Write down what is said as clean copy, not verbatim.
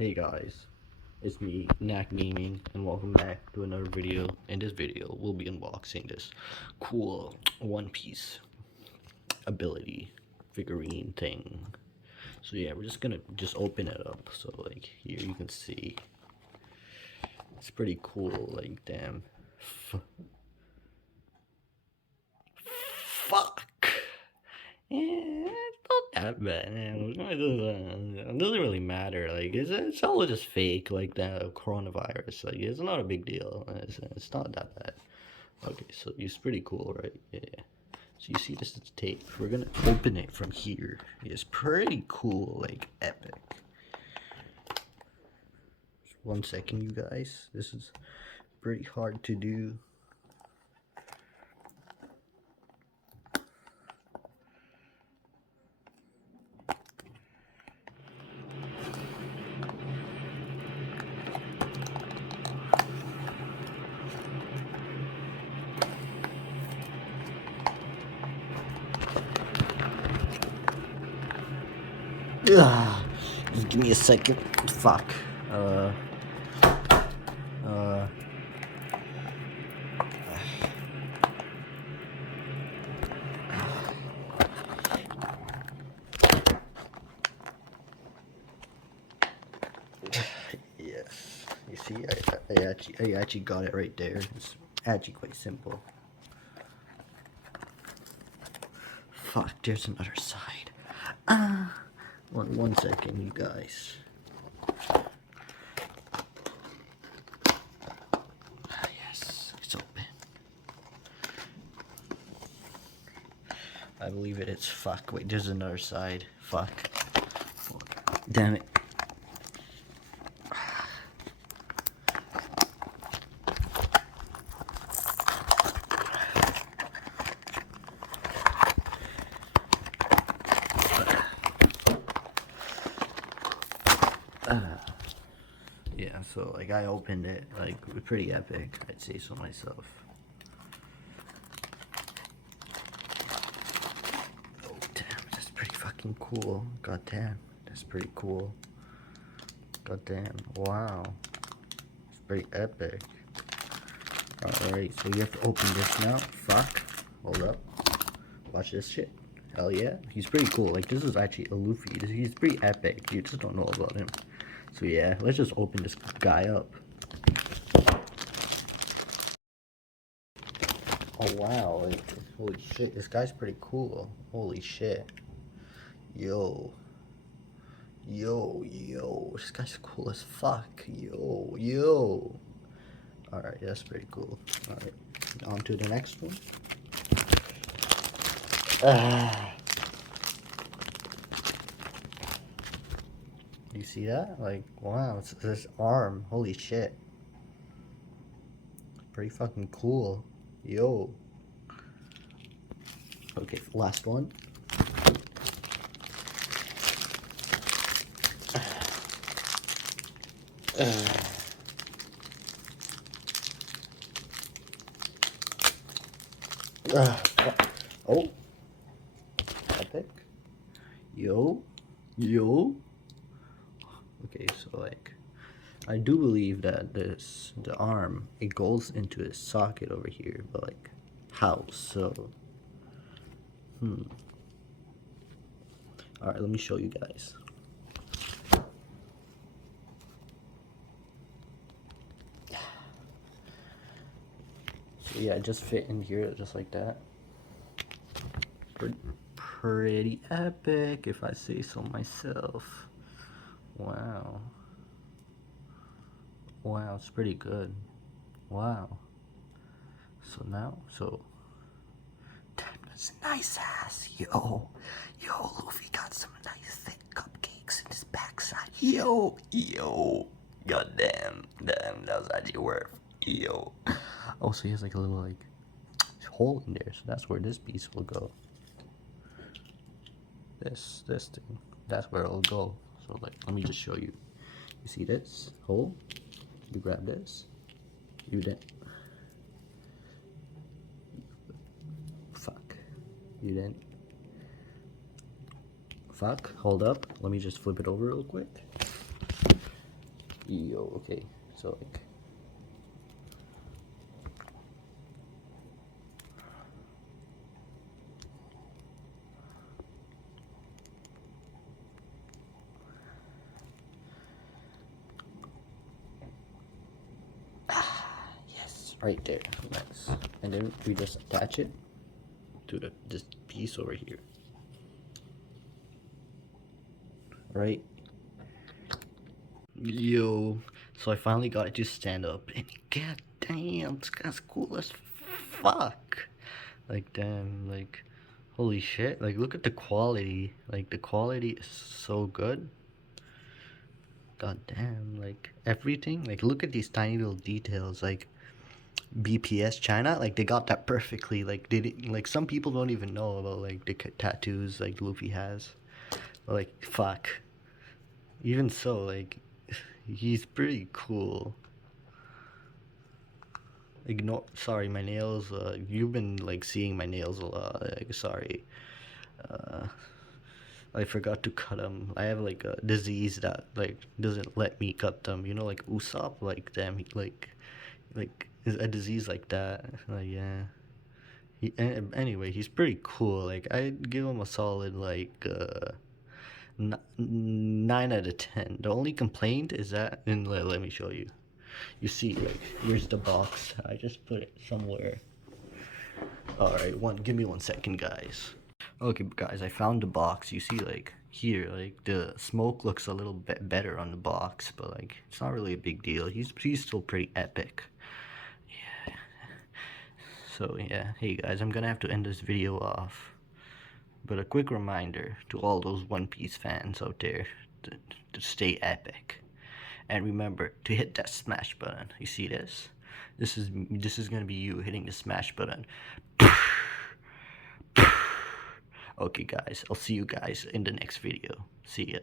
Hey guys, it's me, Knack Gaming, and welcome back to another video. In this video, we'll be unboxing this cool One Piece ability figurine thing. So yeah, we're just gonna open it up. So like here you can see, it's pretty cool. Like damn, fuck. Yeah, it's not that bad. It doesn't really matter. Like, it's all just fake, like the coronavirus. Like, it's not a big deal. It's not that bad. Okay, so it's pretty cool, right? Yeah. So you see this is tape. We're gonna open it from here. It's pretty cool, like epic. Just 1 second, you guys. This is pretty hard to do. Ugh. Just give me a second. Fuck. Uh. Yes. You see, I actually got it right there. It's actually quite simple. Fuck, there's another side. One second, you guys. Yes, it's open. I believe it is. Fuck, wait, there's another side. Fuck. Damn it. Yeah, so like I opened it, like pretty epic, I'd say so myself. Oh damn, that's pretty fucking cool. God damn, that's pretty cool. God damn, wow. It's pretty epic. Alright, so you have to open this now. Fuck. Hold up. Watch this shit. Hell yeah. He's pretty cool. Like, this is actually a Luffy. He's pretty epic. You just don't know about him. So yeah, let's just open this guy up. Oh wow. Like, holy shit. This guy's pretty cool. Holy shit. Yo. Yo. This guy's cool as fuck. Yo. Alright, that's pretty cool. Alright. On to the next one. You see that? Like, wow, it's this arm. Holy shit. Pretty fucking cool. Yo. Okay, last one. Oh. Epic. Yo. Okay, so like, I do believe that the arm, it goes into his socket over here, but like, how? So, Alright, let me show you guys. So yeah, it just fit in here just like that. Pretty epic, if I say so myself. Wow. Wow, it's pretty good. Wow. So now, damn, that's nice ass. Yo, Luffy got some nice thick cupcakes in his backside. Yo. God damn, that was actually worth. Yo. Oh, so he has like a little like hole in there, so that's where this piece will go. This thing, that's where it'll go. So like, let me just show you. You see this hole? You grab this. You then. Fuck. You then. Fuck. Hold up. Let me just flip it over real quick. Yo, okay, so like, yes, right there, nice. And then we just attach it to this piece over here, right? Yo, so I finally got it to stand up, and god damn, this guy's cool as fuck. Like, damn, like, holy shit, like, look at the quality. Like, the quality is so good. God damn, like, everything. Like, look at these tiny little details. Like, BPS China, like, they got that perfectly. Like, like, some people don't even know about, like, the tattoos, like, Luffy has. But, like, fuck. Even so, like, he's pretty cool. Ignore, sorry, my nails, you've been, like, seeing my nails a lot. Like, sorry. Uh, I forgot to cut them. I have like a disease that like doesn't let me cut them. You know, like Usopp, like them, like is a disease like that. Like yeah. Anyway, he's pretty cool. Like I'd give him a solid like 9 out of 10. The only complaint is that, and let me show you. You see, like here's the box. I just put it somewhere. All right, give me 1 second, guys. Okay, guys, I found the box. You see, like, here, like, the smoke looks a little bit better on the box, but, like, it's not really a big deal. He's still pretty epic. Yeah. So, yeah. Hey, guys, I'm gonna have to end this video off. But a quick reminder to all those One Piece fans out there to stay epic. And remember to hit that smash button. You see this? This is gonna be you hitting the smash button. Okay, guys, I'll see you guys in the next video. See ya.